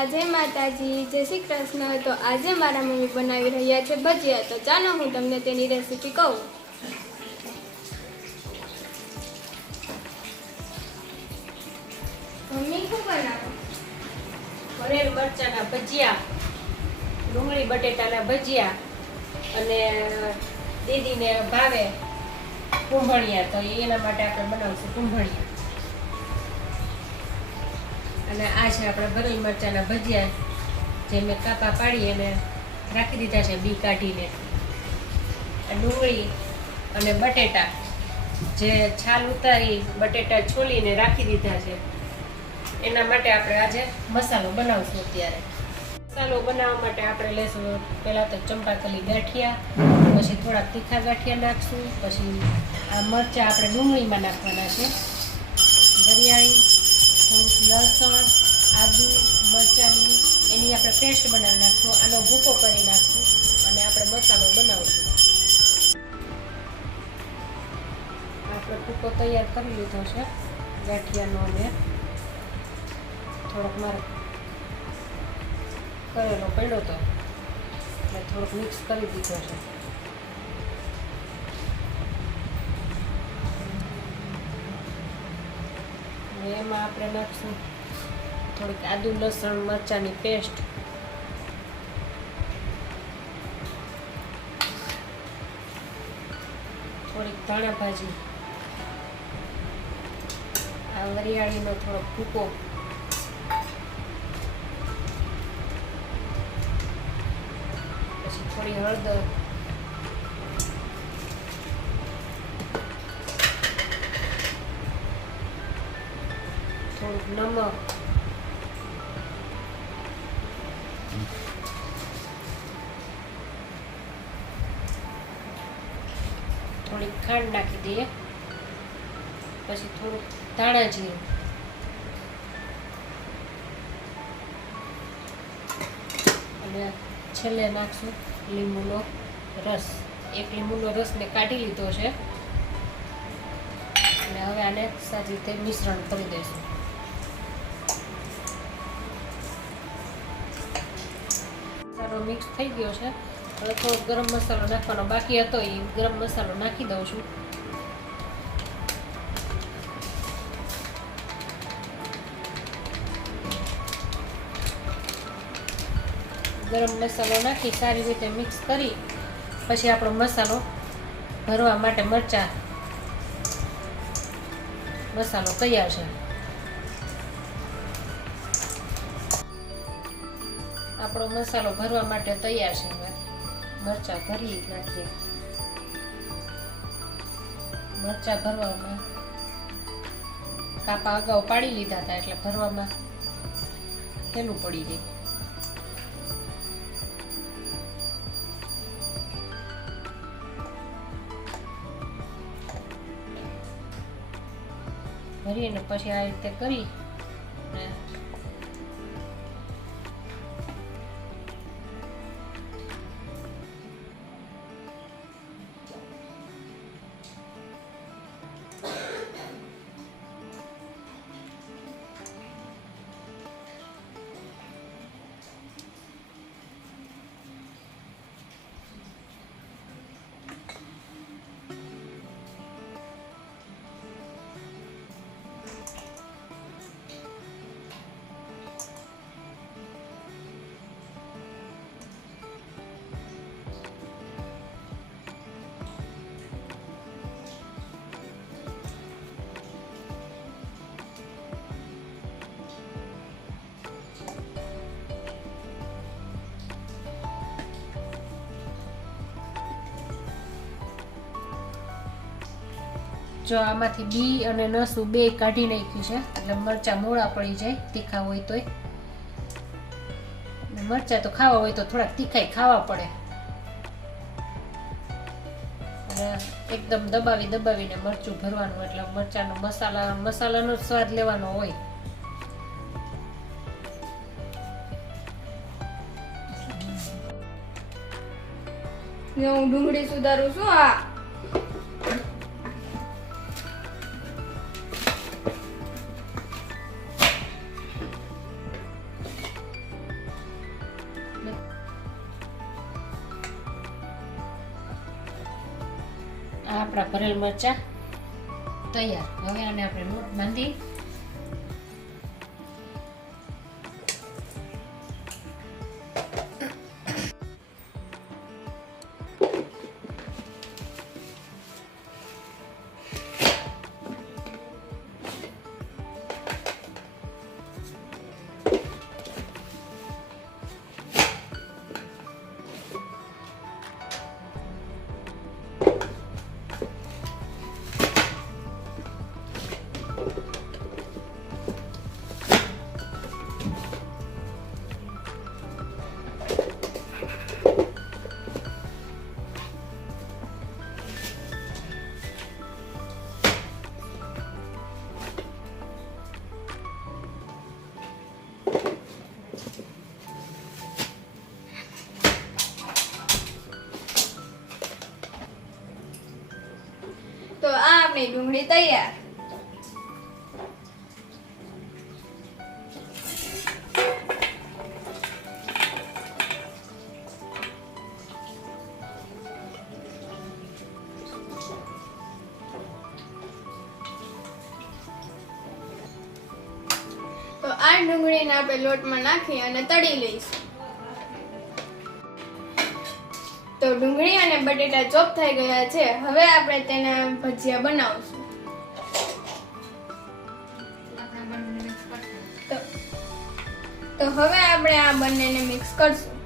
સીતારામ, જય માતાજી, જય શ્રી કૃષ્ણ। તો આજે મારા મમ્મી બનાવી રહ્યા છે ભજીયા। તો ચાલો હું તમને તેની રેસીપી કહું। મમ્મી શું બનાવો? ભરેલ મરચાના ભજીયા, ડુંગળી બટેટાના ભજીયા અને દીદીને ભાવે કુંભળિયા, તો એના માટે આપણે બનાવશું કુંભળિયા। અને આ છે આપણે ભરેલ મરચાના ભજીયા, જે મેં કાપા પાડી અને રાખી દીધા છે બી કાઢીને। ડુંગળી અને બટેટા જે છાલ ઉતારી બટેટા છોલીને રાખી દીધા છે। એના માટે આપણે આજે મસાલો બનાવશું। અત્યારે મસાલો બનાવવા માટે આપણે લેશું પહેલાં તો ચંપાકલી ગાંઠિયા, પછી થોડાક તીખા ગાંઠિયા નાખશું, પછી આ મરચાં આપણે ડુંગળીમાં નાખવાના છે, વરિયાળી, લસણ, આદુ, મરચાંની એની આપણે પેસ્ટ બનાવી નાખશું, આનો ભૂકો કરી નાખશું અને આપણે મસાલો બનાવશું। આપણે ભૂકો તૈયાર કરી લીધો છે ગાંઠિયાનો, અને થોડોક મારે કરેલો પડ્યો હતો એટલે થોડોક મિક્સ કરી દીધો છે। એમાં આપણે નાખશું થોડીક આદુ લસણ મરચાંની પેસ્ટ, થોડીક ધાણા ભાજી, આ વરિયાળીનો થોડોક ભૂકો, પછી થોડી હળદર, થોડુંક નમક, થોડીક ખાંડ નાખી દઈએ, પછી થોડુંક ધાણા જીરું, અને છેલ્લે નાખશું લીંબુનો રસ। એક લીંબુનો રસ મેં કાઢી લીધો છે અને હવે આને સારી રીતે મિશ્રણ કરી દઈશું। મસાલો મિક્સ થઈ ગયો છે, હવે થોડો ગરમ મસાલો નાખવાનો બાકી હતો, એ ગરમ મસાલો નાખી દઉં છું। ગરમ મસાલો નાખી સારી રીતે મિક્સ કરી પછી આપણો મસાલો ભરવા માટે મસાલો તૈયાર છે। આપણો મસાલો ભરવા માટે તૈયાર છે। હવે મરચાં ભરી નાખીએ। મરચાં ભરવામાં કાપા અગાઉ પાડી લીધા હતા એટલે ભરવામાં સહેલું પડી જાય। ભરી અને પછી આ રીતે કરી ને જો આમાંથી બી અને નસું બે કાઢી નાખ્યું છે એટલે મરચાં મોળા પડી જાય તીખા હોય તોય। મરચાં તો ખાવા હોય તો થોડાક તીખાઈ ખાવા પડે, અને એકદમ દબાવીને મરચું ભરવાનું એટલે મરચાંનો મસાલાનો સ્વાદ લેવાનો હોય। હું ડુંગળી સુધારું છું। આ આ આપણા ભરેલ મરચાં તૈયાર. હવે આને આપણે લોટ બાંધી તો આ આપણી ડુંગળી તૈયાર. તો આ ડુંગળીને આપણે લોટમાં નાખી અને તળી લઈશું. તો ડુંગળી અને બટેટા ચોપ થઈ ગયા છે. હવે આપણે તેના ભજીયા બનાવશું. તો હવે આપણે આ બંનેને મિક્સ કરશું.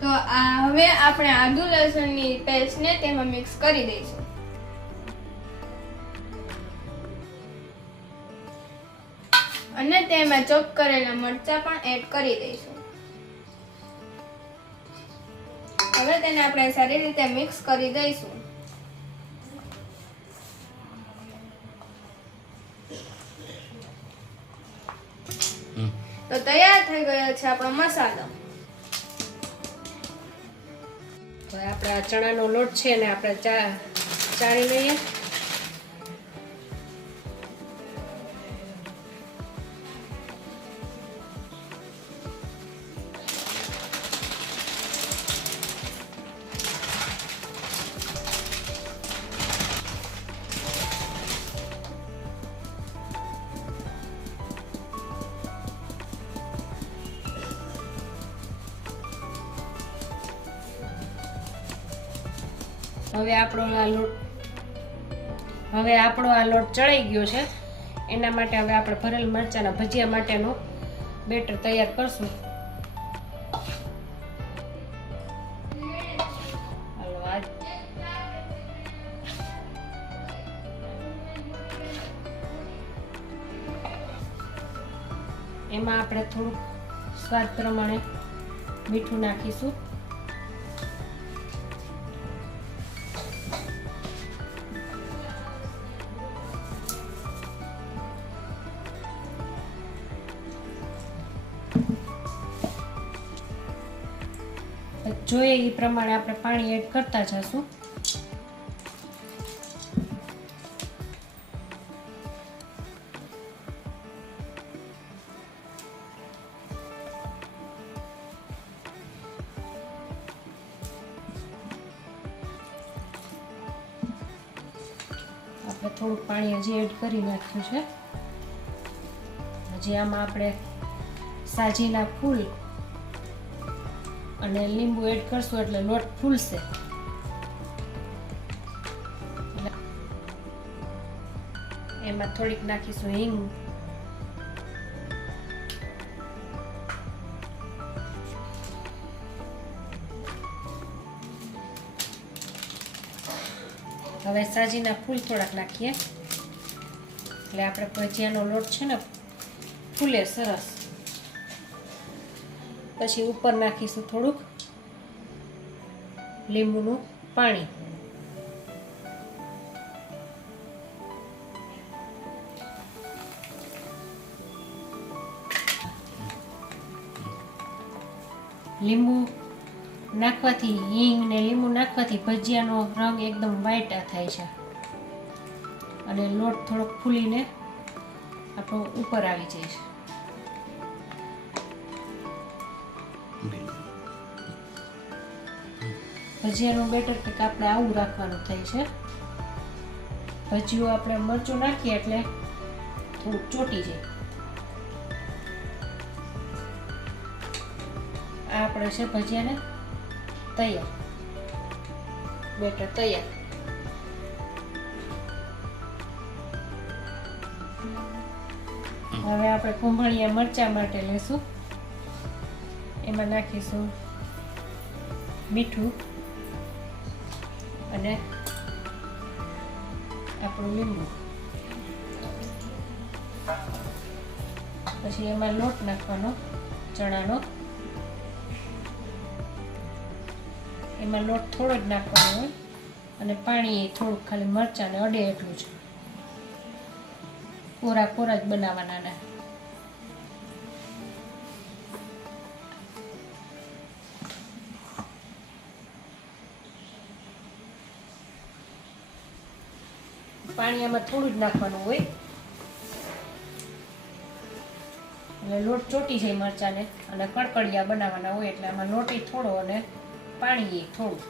તો હવે આપણે આદુ લસણની પેસ્ટને તેમાં મિક્સ કરી દઈશું. અને તેમાં ચોપ કરેલા મરચાં પણ એડ કરી દઈશું. હવે તેને આપણે સારી રીતે મિક્સ કરી દઈશું. તો તૈયાર થઈ ગયો છે આપણો મસાલો. તો આપણે આ ચણાનો લોટ છે ને આપણે ચાળી લઈએ. હવે આપણો આ લોટ ચડાઈ ગયો છે. એના માટે હવે આપણે ભરેલ મરચાંના ભજીયા માટેનો બેટર તૈયાર કરશું. એમાં આપણે થોડુંક સ્વાદ પ્રમાણે મીઠું નાખીશું. જોઈએ એ પ્રમાણે આપણે પાણી એડ કરતા જશું. આપણે થોડુંક પાણી હજી એડ કરી નાખ્યું છે. હજી આમાં આપણે સાજીના ફૂલ અને લીંબુ એડ કરશું એટલે લોટ ફૂલશે. એમાં થોડીક નાખીશું હિંગ. હવે સાજીના ફૂલ થોડાક નાખીએ એટલે આપણે ભજીયાનો લોટ છે ને ફૂલે સરસ. પછી ઉપર નાખીશું થોડુંક લીંબુનું પાણી, લીંબુ નાખવાથી હિંગ ને લીંબુ નાખવાથી ભજીયાનો રંગ એકદમ વ્હાઈટ થાય છે અને લોટ થોડોક ફૂલીને આપણો ઉપર આવી જાય છે. ભજીયાનું બેટર કંઈક આપણે આવું રાખવાનું થાય છે. ભજીયું આપણે મરચું નાખીએ એટલે થોડુંક ચોટી જાય. આ આપણે છે ભજીયાને તૈયાર, બેટર તૈયાર. હવે આપણે કુંભળિયા મરચા માટે લેશું. એમાં નાખીશું મીઠું અને આપણું લીંબુ. પછી એમાં લોટ નાખવાનો ચણાનો. એમાં લોટ થોડો જ નાખવાનો હોય અને પાણી થોડુંક ખાલી મરચાંને અડે એટલું જ. કોરા કોરા જ બનાવવાના ને. પાણી આમાં થોડું જ નાખવાનું હોય એટલે લોટ ચોટી જાય મરચાંને, અને કડકડિયા બનાવવાના હોય એટલે આમાં લોટ થોડો અને પાણી થોડું.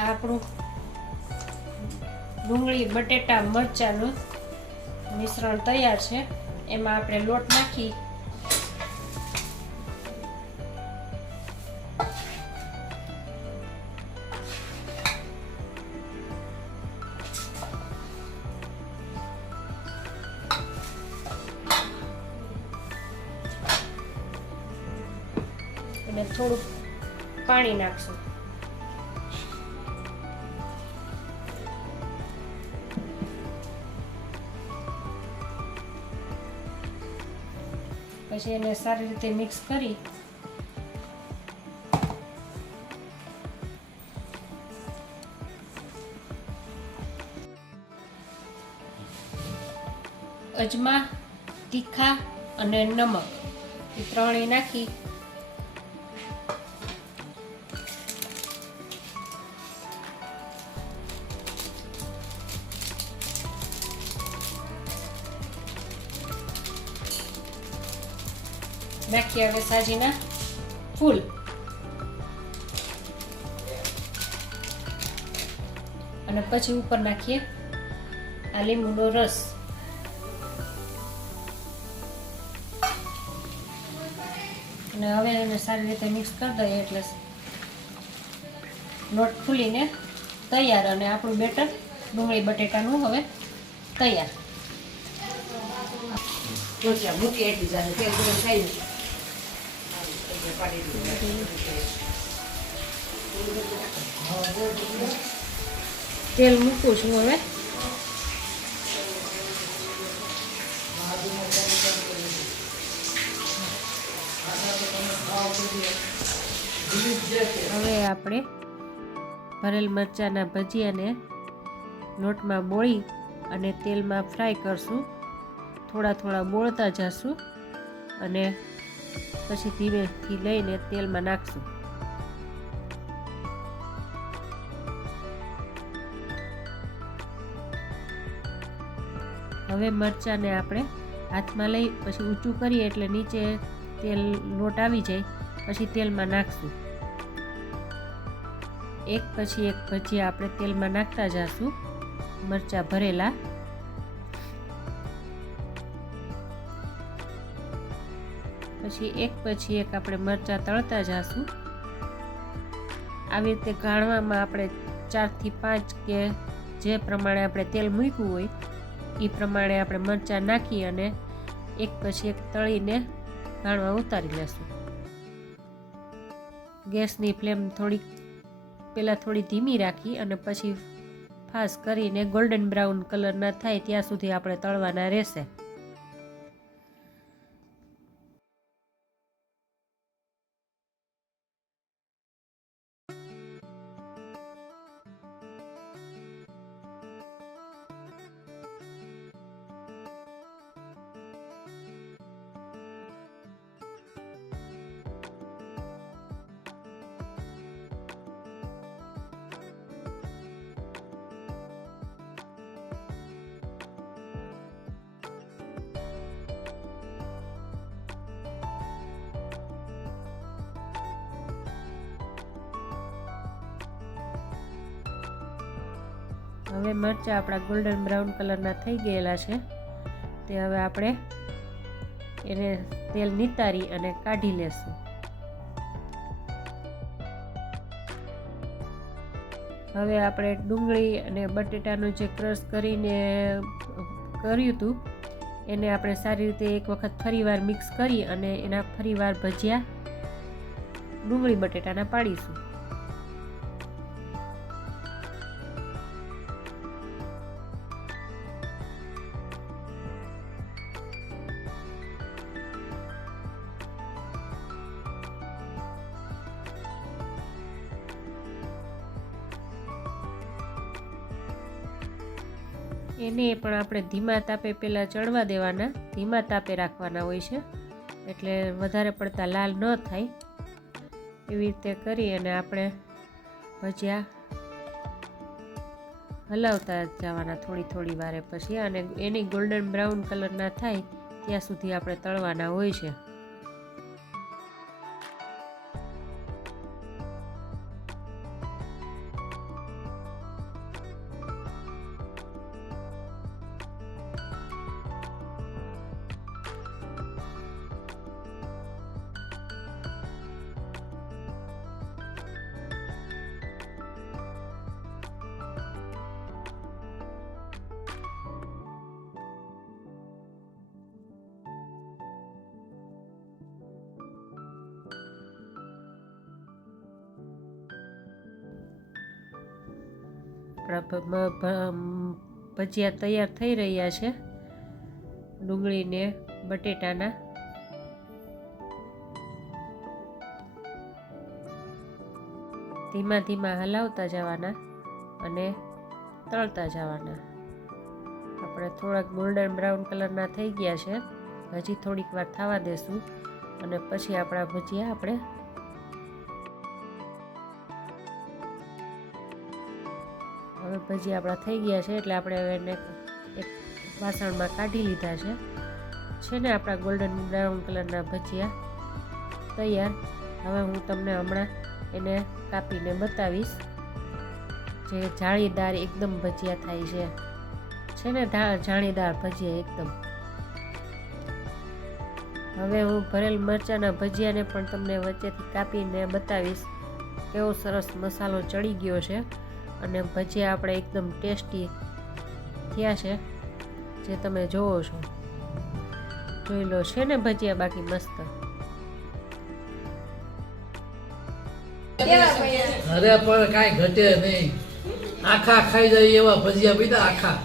આ આપણું ડુંગળી બટેટા મરચાંનું મિશ્રણ તૈયાર છે. એમાં આપણે લોટ નાખી અને થોડુંક પાણી નાખશું. પછી એને સારી રીતે મિક્સ કરી અજમા, તીખા અને નમક એ ત્રણેય નાખી નાખીએ હવે સાજીના ફૂલ. અને પછી ઉપર નાખીએ આ લીંબુનો રસ. અને હવે એને સારી રીતે મિક્સ કરી દઈએ એટલે લોટ ફૂલીને તૈયાર. અને આપણું બેટર ડુંગળી બટેટાનું હવે તૈયાર. મૂકી એટલી જાય તેલ ગરમ થાય ને તેલ મૂકું છું હવે. હવે આપણે ભરેલ મરચાંના ભજીયાને લોટમાં બોળી અને તેલમાં ફ્રાય કરશું. થોડા થોડા બોળતા જશું અને પછી ધીમેથી લઈને તેલમાં નાખશું. હવે મરચાંને આપણે હાથમાં લઈ પછી ઊંચું કરીએ એટલે નીચે તેલ લોટ આવી જાય. પછી તેલમાં નાખશું. એક પછી એક ભજીયા આપણે તેલમાં નાખતા જશું મરચાં ભરેલા. પછી એક પછી એક આપણે મરચાં તળતા જશું. આવી રીતે ગાળવામાં આપણે 4 થી 5 કે જે પ્રમાણે આપણે તેલ મૂક્યું હોય એ પ્રમાણે આપણે મરચાં નાખી અને એક પછી એક તળીને ગાળવા ઉતારી લેશું. ગેસની ફ્લેમ પહેલાં થોડી ધીમી રાખી અને પછી ફાસ્ટ કરીને ગોલ્ડન બ્રાઉન કલરના થાય ત્યાં સુધી આપણે તળવાના રહેશે. હવે મરચાં આપણા ગોલ્ડન બ્રાઉન કલરના થઈ ગયેલા છે. તે હવે આપણે એને તેલ નિતારી અને કાઢી લેશું. હવે આપણે ડુંગળી અને બટેટાનું જે ક્રશ કરીને કર્યું હતું એને આપણે સારી રીતે એક વખત ફરીવાર મિક્સ કરી અને એના ફરીવાર ભજીયા ડુંગળી બટેટાના પાડીશું. એને પણ આપણે ધીમા તાપે પહેલાં ચડવા દેવાના, ધીમા તાપે રાખવાના હોય છે એટલે વધારે પડતા લાલ ન થાય. એવી રીતે કરી અને આપણે ભજીયા હલાવતા જવાના થોડી વારે પછી, અને એની ગોલ્ડન બ્રાઉન કલરના થાય ત્યાં સુધી આપણે તળવાના હોય છે. ભજીયા તૈયાર થઈ રહ્યા છે ડુંગળીને બટેટાના. ધીમા ધીમા હલાવતા જવાના અને તળતા જવાના. આપણે થોડાક ગોલ્ડન બ્રાઉન કલરના થઈ ગયા છે, હજી થોડીક વાર થવા દેશું અને પછી આપણા ભજીયા આપણે ભજીયા આપણા થઈ ગયા છે એટલે આપણે હવે એને એક વાસણમાં કાઢી લીધા છે ને આપણા ગોલ્ડન બ્રાઉન કલરના ભજીયા તૈયાર. હવે હું તમને હમણાં એને કાપીને બતાવીશ. જે જાળીદાર એકદમ ભજીયા થાય છે ને જાળીદાર ભજીયા એકદમ. હવે હું ભરેલ મરચાંના ભજીયાને પણ તમને વચ્ચેથી કાપીને બતાવીશ કેવો સરસ મસાલો ચડી ગયો છે અને ભજીયા આપણે એકદમ ટેસ્ટી થયા છે, જે તમે જોવો છો. જોઈ લો છે ને ભજીયા બાકી મસ્ત. અરે પણ કાંઈ ઘટે નહીં, આખા ખાઈ જાય એવા ભજીયા પીધા આખા.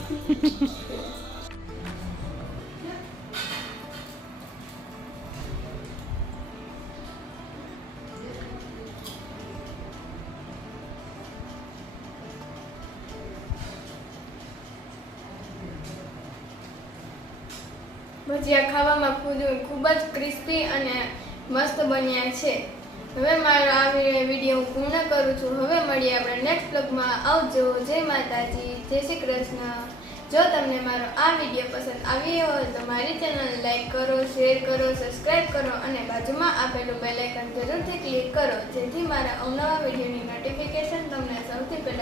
ભજીયા ખાવામાં ખૂબ જ ક્રિસ્પી અને મસ્ત બન્યા છે. હવે મારો આ વિડીયો હું પૂર્ણ કરું છું. હવે મળીએ આપણે નેક્સ્ટ બ્લોગમાં. આવજો. જય માતાજી, જય શ્રી કૃષ્ણ. જો તમને મારો આ વિડીયો પસંદ આવ્યો હોય તો મારી ચેનલ લાઈક કરો, શેર કરો, સબસ્ક્રાઈબ કરો અને બાજુમાં આપેલું બેલ આઇકન જરૂરથી ક્લિક કરો, જેથી મારા અવનવા વિડીયોની નોટિફિકેશન તમને સૌથી પહેલા